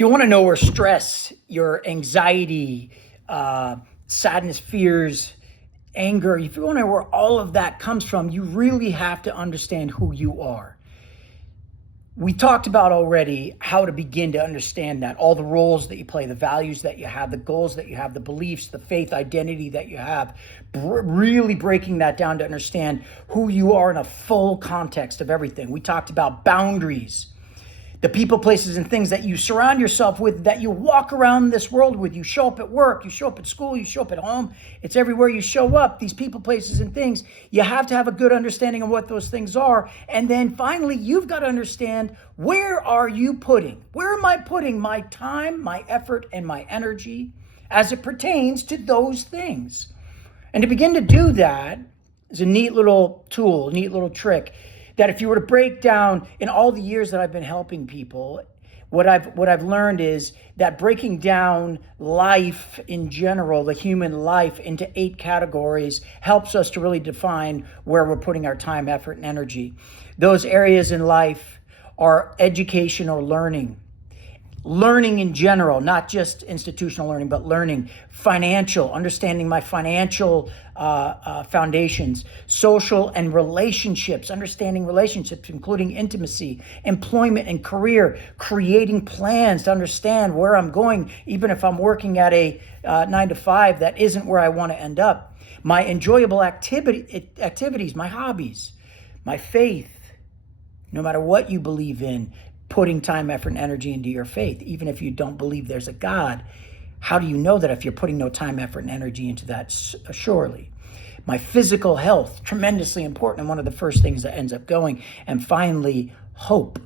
If you want to know where stress, your anxiety, sadness, fears, anger, if you want to know where all of that comes from, you really have to understand who you are. We talked about already how to begin to understand that, all the roles that you play, the values that you have, the goals that you have, the beliefs, the faith, identity that you have, really breaking that down to understand who you are in a full context of everything. We talked about boundaries, the people, places, and things that you surround yourself with, that you walk around this world with. You show up at work, you show up at school, you show up at home. It's everywhere you show up, these people, places, and things. You have to have a good understanding of what those things are. And then finally, you've got to understand, where are you putting? Where am I putting my time, my effort, and my energy as it pertains to those things? And to begin to do that is a neat little tool, a neat little trick, that if you were to break down in all the years that I've been helping people, what I've learned is that breaking down life in general, the human life, into 8 categories helps us to really define where we're putting our time, effort, and energy. Those areas in life are education or learning. Learning in general, not just institutional learning, but learning, financial, understanding my financial foundations, social and relationships, understanding relationships, including intimacy, employment and career, creating plans to understand where I'm going, even if I'm working at a 9 to 5, that isn't where I want to end up. My enjoyable activities, my hobbies, my faith, no matter what you believe in, putting time, effort, and energy into your faith. Even if you don't believe there's a God, how do you know that if you're putting no time, effort, and energy into that? Surely. My physical health, tremendously important, and one of the first things that ends up going. And finally, hope.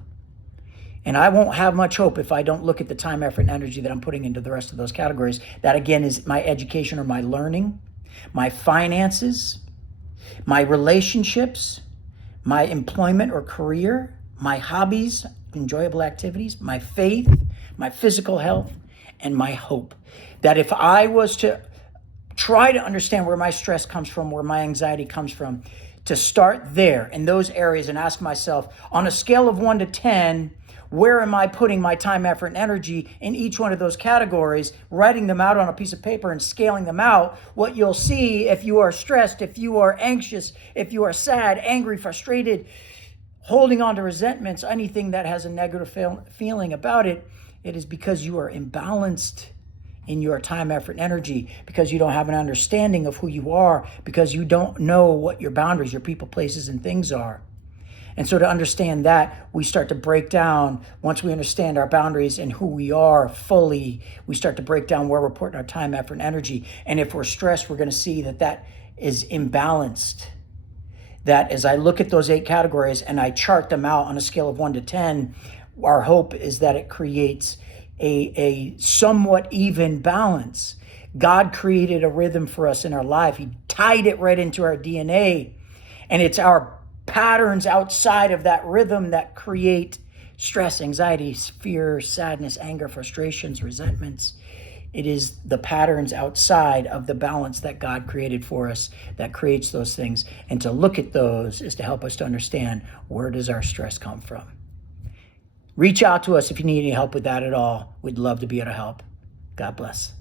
And I won't have much hope if I don't look at the time, effort, and energy that I'm putting into the rest of those categories. That, again, is my education or my learning, my finances, my relationships, my employment or career, my hobbies, enjoyable activities, my faith, my physical health, and my hope. That if I was to try to understand where my stress comes from, where my anxiety comes from, to start there in those areas and ask myself, on a scale of 1 to 10, where am I putting my time, effort, and energy in each one of those categories, writing them out on a piece of paper and scaling them out, what you'll see, if you are stressed, if you are anxious, if you are sad, angry, frustrated, holding on to resentments, anything that has a negative feeling about it, it is because you are imbalanced in your time, effort, and energy, because you don't have an understanding of who you are, because you don't know what your boundaries, your people, places, and things are. And so to understand that, we start to break down, once we understand our boundaries and who we are fully, we start to break down where we're putting our time, effort, and energy. And if we're stressed, we're going to see that that is imbalanced. That as I look at those 8 categories and I chart them out on a scale of 1 to 10, our hope is that it creates a somewhat even balance. God created a rhythm for us in our life. He tied it right into our DNA. And it's our patterns outside of that rhythm that create stress, anxiety, fear, sadness, anger, frustrations, resentments. It is the patterns outside of the balance that God created for us that creates those things. And to look at those is to help us to understand, where does our stress come from? Reach out to us if you need any help with that at all. We'd love to be able to help. God bless.